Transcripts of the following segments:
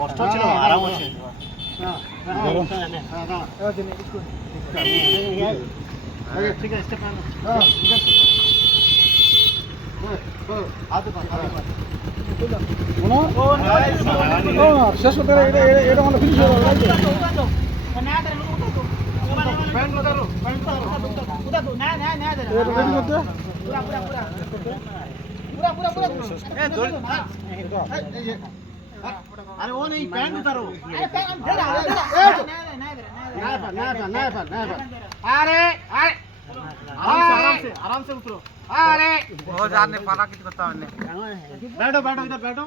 কষ্ট হচ্ছিল আরাম হচ্ছে ঠিক আছে স্টেপ শেষ করতে এটা মানে ফিনিশ হয়ে গেল अरे वो नहीं पैंट उतारो अरे आराम से उतरो अरे वो जानने पाला कित करता हमने बैठो बैठो इधर बैठो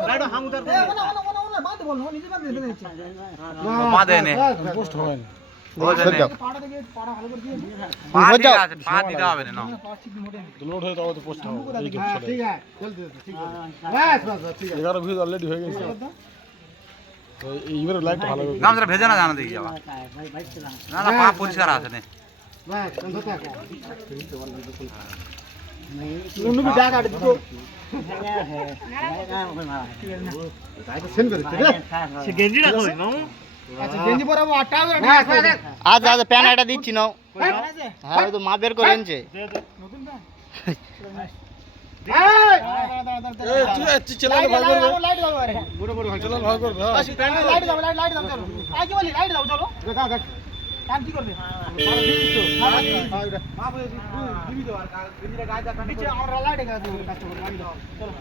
बैठो हम उधर घुमा देने পোস্ট হবে না वो देने पाँच दिखा হবে না লোড হয়ে যাওয়াতে পোস্ট হবে এই हाँ ठीक है जल्दी ठीक है बस बस ठीक है 11 ভিউ অলরেডি হয়ে গেছে তো এইবারে লাইট ভালো হবে গাম জরা ভেজে না জানা দেখি যাবা না না পা পরিষ্কার আছে নে बस समझता है নুনু भी ডাক আড়ে দিতো सेंड कर दे से गेंजी রাখো মামু আচ্ছা গেঞ্জি পরাবো আটা হবে আজ আজ প্যান আটা দিচ্ছি নাও হ্যাঁ ওই তো মা বের করে এনেছে নতুন প্যান এই চলালে ভাই করবে লাইট দাও আরে বড় বড় ভাই চলালে ভাই করবে হ্যাঁ প্যান লাইট দাও চলো আই কি বলি লাইট দাও চলো দেখা দেখ কাম কি করবে মারা দিই তো মা বলে দিবি তো আর গেঞ্জিটা গায়ে দাও নিচে আমরা লাইট গায়ে দাও কাজ করব চলো